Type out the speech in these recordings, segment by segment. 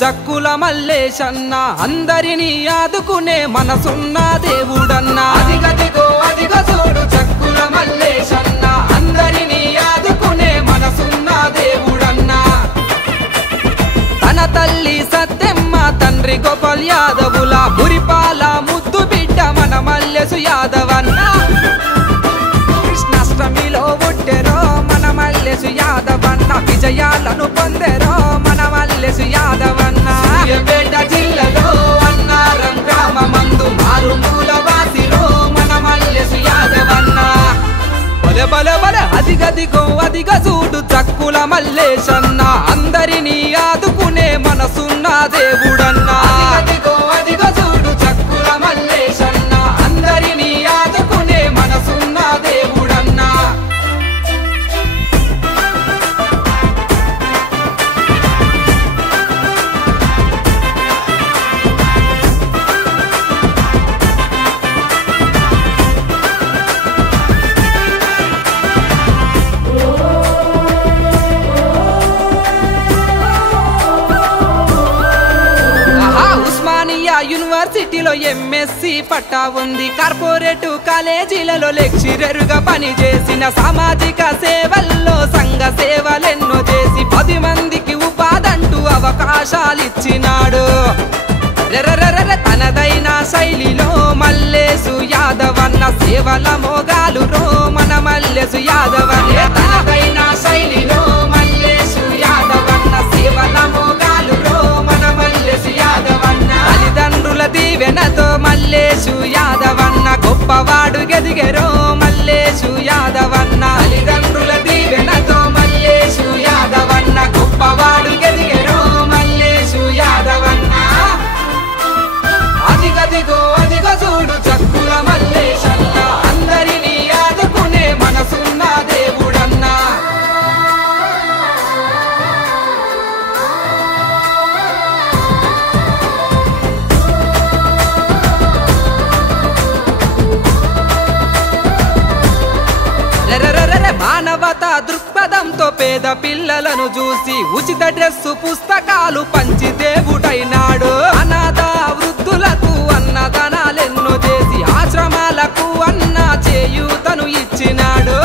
జక్కుల మల్లేశన్న అందరినీ ఆదుకునే మనసున్న దేవుడన్న అదిగదిగో అదిగో చూడు జక్కుల మల్లేశన్న అందరినీ ఆదుకునే మనసున్న దేవుడన్న తన తల్లి సత్యమ్మ తండ్రి గోపాల్ యాదవుల మురిపాల ముద్దు బిడ్డ మన మల్లేసు యాదవన్న కృష్ణాష్టమిలో పుట్టెరో మన మల్లేసు యాదవన్న విజయాలను పొందెరో మన మల్లేసు యాదవన్న సూర్యాపేట జిల్లాలో అన్నారం గ్రామమందు మారుమూల వాసిరో మన మల్లేసు యాదవన్న బలె బలె బలె అదిగదిగో అదిగ చూడు జక్కుల మల్లేశన్న అందరినీ ఆదుకునే మనసున్న దేవుడన్న అదిగదిగో అదిగ చూడు జక్కుల మల్లేశన్న అందరినీ ఆదుకునే మనసున్న దేవుడన్న యూనివర్సిటీలో ఎంఎస్సి పట్టా ఉంది కార్పొరేట్ కాలేజీలలో లెక్చరర్గా పనిచేసిన సామాజిక సేవల్లో సంఘ సేవలెన్నో చేసి 10 మందికి ఉపాధంటూ అవకాశాలు ఇచ్చినాడు తనదైన శైలిలో మల్లేసు యాదవన్న సేవల మోగాలు రో మన మల్లేసు యాదవన్న తనదైన శైలిలో మల్లేసు యాదవన్న సేవల మోగాలు రో మన మల్లేసు యాదవన్న తల్లిదండ్రుల దీవెనతో మల్లేసు యాదవన్న గొప్పవాడు గెదిగెరో మల్లేసు యాదవన్న తల్లిదండ్రుల దీవెనతో మల్లేసు యాదవన్న గొప్పవాడు గెదిగెరో మల్లేసు యాదవన్న అదిగదిగో అదిగో చూడు జక్కుల మల్లేశన్న అందరినీ ఆదుకునే మనసున్న దేవుడన్న మానవతా దృక్పథంతో పేద పిల్లలను చూసి ఉచిత డ్రెస్సు పుస్తకాలు పంచి దేవుడైనాడు అనాథ వృద్ధులకు అన్నదానాలెన్నో చేసి ఆశ్రమాలకు అన్న చేయూతను ఇచ్చినాడు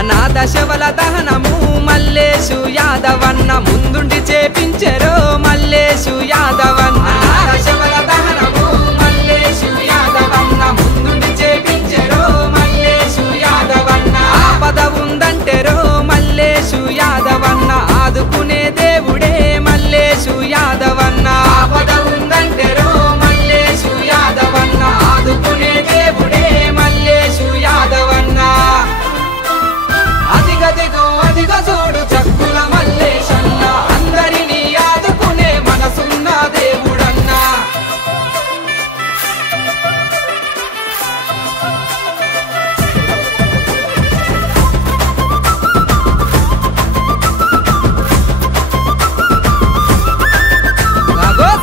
అనాథ శవల దహనము మల్లేసు యాదవన్న ముందుండి చేపించెరో మల్లేసు యాదవన్న అనాథ శవల దహనము మల్లేసు యాదవన్న ముందుండి చేపించెరో మల్లేసు యాదవన్న ఆపద ఉందంటెరో మల్లేసు యాదవన్న ఆదుకునే దేవుడే మల్లేసు యాదవన్న ఆపద ఉందంటెరో మల్లేసు యాదవన్న ఆదుకునే దేవుడే మల్లేసు యాదవన్న అదిగదిగో అదిగ చూడు జక్కుల మల్లేశన్న అందరినీ ఆదుకునే మనసున్న దేవుడన్న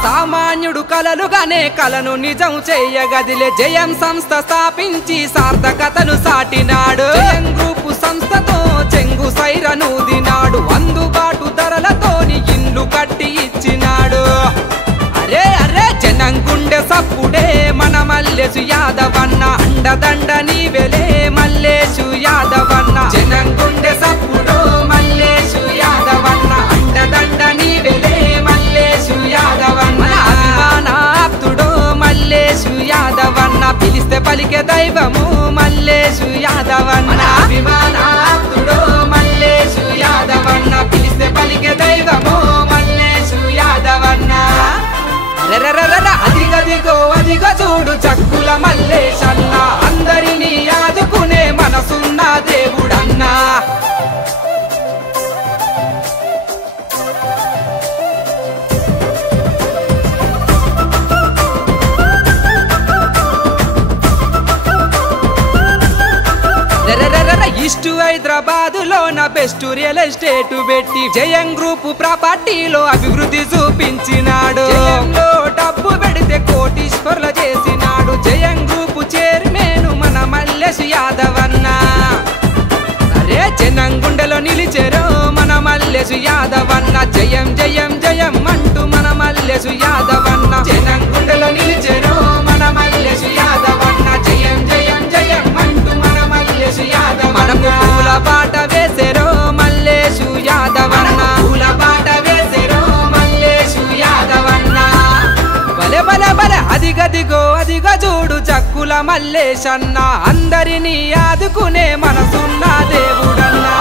సామాన్యుడు కలలుగానే కలను నిజం చేయగదిలే జయం సంస్థ స్థాపించి సార్థకతను సాటినాడు జయం గ్రూపు సంస్థతో చెంగు సైరను దినాడు అందుబాటు ధరలతోని ఇండ్లు కట్టి ఇచ్చినాడు అరే అరే జనం గుండె సప్పుడే మన మల్లేసు యాదవన్న అండదండ నీవెలే మల్లేసు యాదవన్న జనం గుండె సప్పుడు మల్లేసు యాదవన్న అండదండ నీవెలే మల్లేసు యాదవన్న అభిమానాప్తుడో మల్లేసు యాదవన్న పిలిస్తే పలికే దైవము మల్లేసు యాదవన్న అభిమానాప్తుడో మల్లేసు యాదవన్న పిలిస్తే పలికే దైవము మల్లేసు యాదవన్న అదిగదిగో అదిగో చూడు జక్కుల మల్లేశన్న అందరినీ ఆదుకునే మనసున్న దేవుడన్నా ఈస్ట్ హైదరాబాదులో నా బెస్ట్ రియల్ ఎస్టేట్ పెట్టి జయం గ్రూప్ ప్రాపర్టీలో అభివృద్ధి చూపించినాడు డబ్బు పెడితే కోటీశ్వర్ల చేసినాడు జయం గ్రూప్ చైర్మన్ మన మల్లేసు యాదవన్న అరే జనం గుండెలో నిలిచెరో మన మల్లేసు యాదవన్న జయం జయం జయం అంటూ మన మల్లేశు యాదవన్న జనం గుండెలో నిలిచెను మన మల్లేశు యాదవన్న జయం జయం జయం అంటూ మన మల్లేశు యాదవన్న మనకు పూల బాట వేసెరో మల్లేశు యాదవన్న పూల బాట వేసెరో మల్లేశు యాదవన్న బలె బలె బలె అదిగదిగో అదిగో చూడు జక్కుల మల్లేశన్న అందరినీ ఆదుకునే మనసున్న దేవుడన్నా